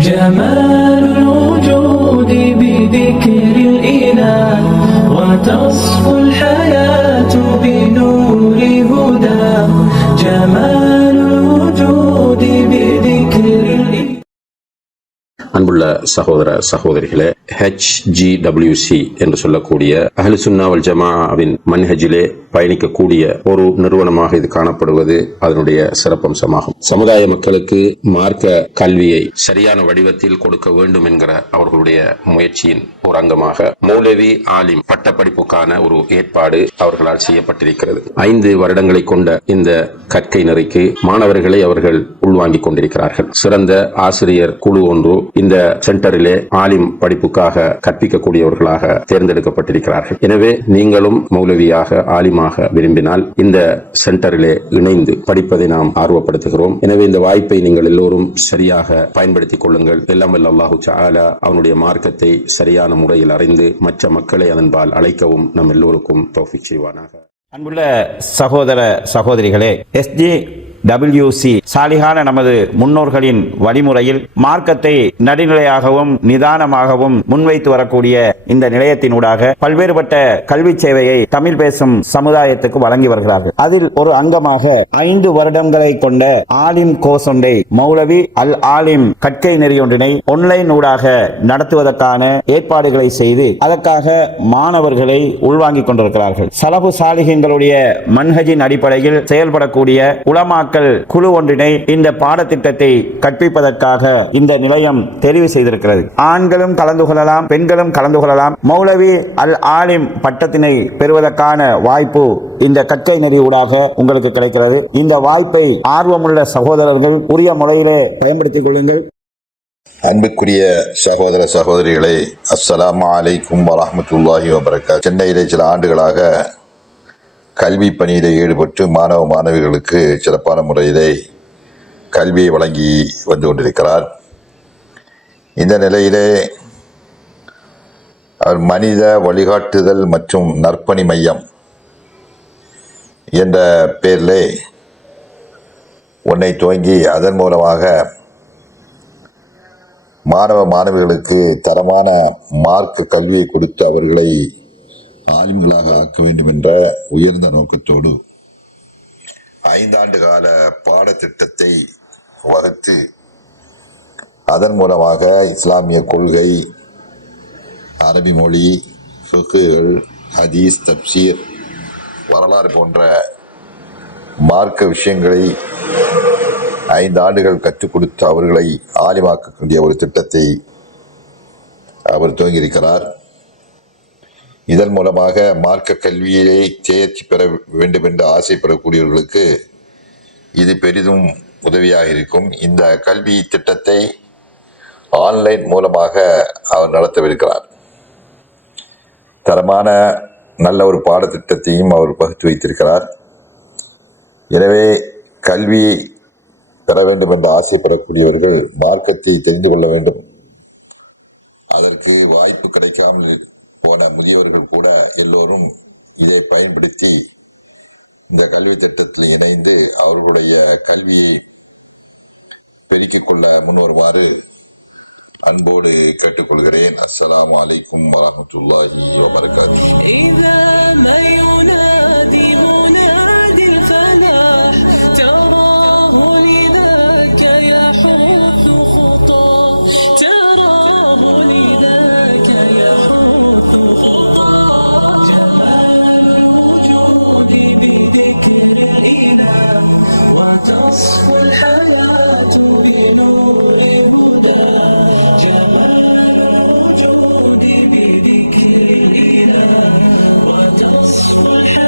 جمال الوجود بذكر الإله وتصفو الحياة بنور هدى جمال الوجود بذكر الإله அன்புள்ள சகோதர சகோதரிகளே ஹெச்ஜிடபிள்யூசி என்று சொல்லக்கூடிய அஹ்லு சுன்னாவல் ஜமாவின் மன்ஹஜிலே பயணிக்கக்கூடிய ஒரு நிறுவனமாக இது காணப்படுவது அதனுடைய சிறப்பம்சமாகும் சமுதாய மக்களுக்கு மார்க்க கல்வியை சரியான வடிவத்தில் கொடுக்க வேண்டும் என்கிற அவர்களுடைய முயற்சியின் ஒரு அங்கமாக மௌலவி ஆலிம் பட்டப்படிப்புக்கான ஒரு ஏற்பாடு அவர்களால் செய்யப்பட்டிருக்கிறது ஐந்து வருடங்களை கொண்ட இந்த கற்கை நிறைக்கு மாணவர்களை அவர்கள் உள்வாங்கிக் கொண்டிருக்கிறார்கள் சிறந்த ஆசிரியர் குழு ஒன்று இந்த சென்டரிலே ஆலிம் படிப்புக்காக கற்பிக்கக்கூடியவர்களாக தேர்ந்தெடுக்கப்பட்டிருக்கிறார்கள் எனவே நீங்களும் மௌலவியாக ஆலிமா ஆர்வமாக விரும்பினால் இந்த சென்டரிலே இணைந்து படிப்பதை நாம் ஆர்வப்படுத்துகிறோம் எனவே இந்த வாய்ப்பை நீங்கள் எல்லோரும் சரியாக பயன்படுத்திக் கொள்ளுங்கள் எல்லாம் அல்லாஹு சாலா அவனுடைய மார்க்கத்தை சரியான முறையில் அறிந்து மற்ற மக்களை அதன்பால் அழைக்கவும் நம் எல்லோருக்கும் தோஃபிக் செய்வானாக அன்புள்ள சகோதர சகோதரிகளே எஸ்ஜே டபிள்யூசி சாலிகான நமது முன்னோர்களின் வழிமுறையில் மார்க்கத்தை நடுநிலையாகவும் நிதானமாகவும் முன்வைத்து வரக்கூடிய இந்த நிலையத்தினூடாக பல்வேறுபட்ட கல்வி சேவையை தமிழ் பேசும் சமுதாயத்துக்கு வழங்கி வருகிறார்கள் அதில் ஒரு அங்கமாக ஐந்து வருடங்களை கொண்ட ஆலிம் கோசொண்டை மௌலவி அல் ஆலிம் கற்கை நெறியொன்றினை ஒன்லைன் ஊடாக நடத்துவதற்கான ஏற்பாடுகளை செய்து அதற்காக மாணவர்களை உள்வாங்கிக் கொண்டிருக்கிறார்கள் சலபு சாலிகங்களுடைய மன்ஹஜின் அடிப்படையில் செயல்படக்கூடிய உலமாக்க மக்கள் குழு ஒன்றினை இந்த பாடத்திட்டத்தை கற்பிப்பதற்காக இந்த நிலையம் தெரிவு செய்திருக்கிறது ஆண்களும் கலந்து கொள்ளலாம் பெண்களும் கலந்து கொள்ளலாம் மௌலவி அல் ஆலிம் பட்டத்தினை பெறுவதற்கான வாய்ப்பு இந்த கற்கை நெறி ஊடாக உங்களுக்கு கிடைக்கிறது இந்த வாய்ப்பை ஆர்வமுள்ள சகோதரர்கள் உரிய முறையிலே பயன்படுத்திக் கொள்ளுங்கள் அன்புக்குரிய சகோதர சகோதரிகளை அஸ்லாம் அலைக்கும் வரமத்துல்லாஹி வபரக்கா சென்னையிலே சில ஆண்டுகளாக கல்வி பணியிலே ஈடுபட்டு மாணவ மாணவிகளுக்கு சிறப்பான முறையிலே கல்வியை வழங்கி வந்து கொண்டிருக்கிறார் இந்த நிலையிலே அவர் மனித வழிகாட்டுதல் மற்றும் நற்பணி மையம் என்ற பெயரிலே ஒன்றை துவங்கி அதன் மூலமாக மாணவ மாணவிகளுக்கு தரமான மார்க் கல்வியை கொடுத்து அவர்களை ஆலிம்களாக ஆக்க வேண்டும் என்ற உயர்ந்த நோக்கத்தோடு ஐந்தாண்டு கால பாடத்திட்டத்தை வகுத்து அதன் மூலமாக இஸ்லாமிய கொள்கை அரபி மொழி ஃபுகுகள் ஹதீஸ் தப்சீர் வரலாறு போன்ற மார்க்க விஷயங்களை ஐந்து ஆண்டுகள் கற்றுக் கொடுத்து அவர்களை ஆலிமாக்கக்கூடிய ஒரு திட்டத்தை அவர் துவங்கியிருக்கிறார் இதன் மூலமாக மார்க்க கல்வியிலே தேர்ச்சி பெற வேண்டும் என்று ஆசைப்படக்கூடியவர்களுக்கு இது பெரிதும் உதவியாக இருக்கும் இந்த கல்வி திட்டத்தை ஆன்லைன் மூலமாக அவர் நடத்தவிருக்கிறார் தரமான நல்ல ஒரு பாடத்திட்டத்தையும் அவர் பகுத்து வைத்திருக்கிறார் எனவே கல்வி பெற வேண்டும் என்று ஆசைப்படக்கூடியவர்கள் மார்க்கத்தை தெரிந்து கொள்ள வேண்டும் அதற்கு வாய்ப்பு கிடைக்காமல் போன முதியவர்கள் கூட எல்லோரும் இதை பயன்படுத்தி இந்த கல்வி திட்டத்தில் இணைந்து அவர்களுடைய கல்வியை பெருக்கிக் கொள்ள முன்வருமாறு அன்போடு கேட்டுக்கொள்கிறேன் அஸ்லாம் வலைக்கும் வரமத்துல்லாஹி வபர்காத் الحياة